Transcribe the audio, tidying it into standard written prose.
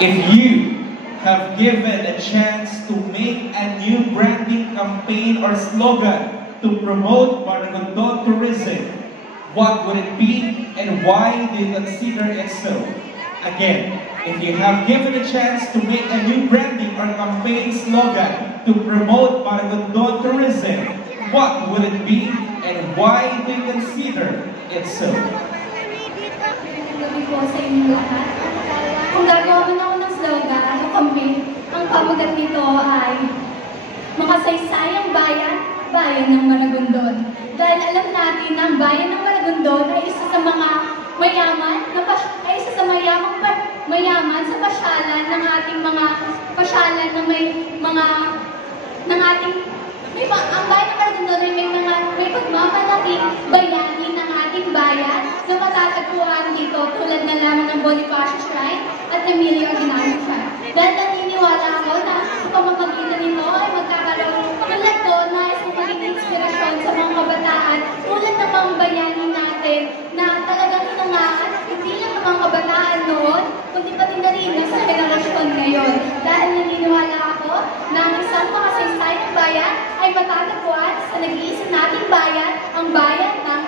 If you have given a chance to make a new branding campaign or slogan to promote Maragondon tourism, what would it be and why do you consider it so? Again, if you have given a chance to make a new branding or campaign slogan to promote Maragondon tourism, what would it be and why do you consider it so? Gabi po sa inyo lahat. Kung gagawa man ako ng slogan o campaign, ang pamagat nito ay makasaysayang bayan, bayan ng Maragondon. Dahil alam natin na ang bayan ng Maragondon ay isa sa mga mayaman, ay isa sa mayaman sa pasyalan ng ating mga pasyalan na may mga ng ating ang bayan ng Maragondon ay may pagmamalaking bayani ng ating bayan na matatagpuan dito tulad na lamang ng Bonifacio Shrine at Emilio Aguinaldo Shrine. Dahil naniniwala ako na sa pamamagitan nito ay magkakaroon tulad ko na isang maging inspirasyon sa mga kabataan tulad ng mga bayani natin na talagang hinangaan hindi lang ng mga kabataan noon kundi pati na rin sa henerasyon ngayon. Dahil naniniwala ako na ang isang makasaysayang bayan ay matatagpuan sa nag-iisip nating bayan, ang bayan ng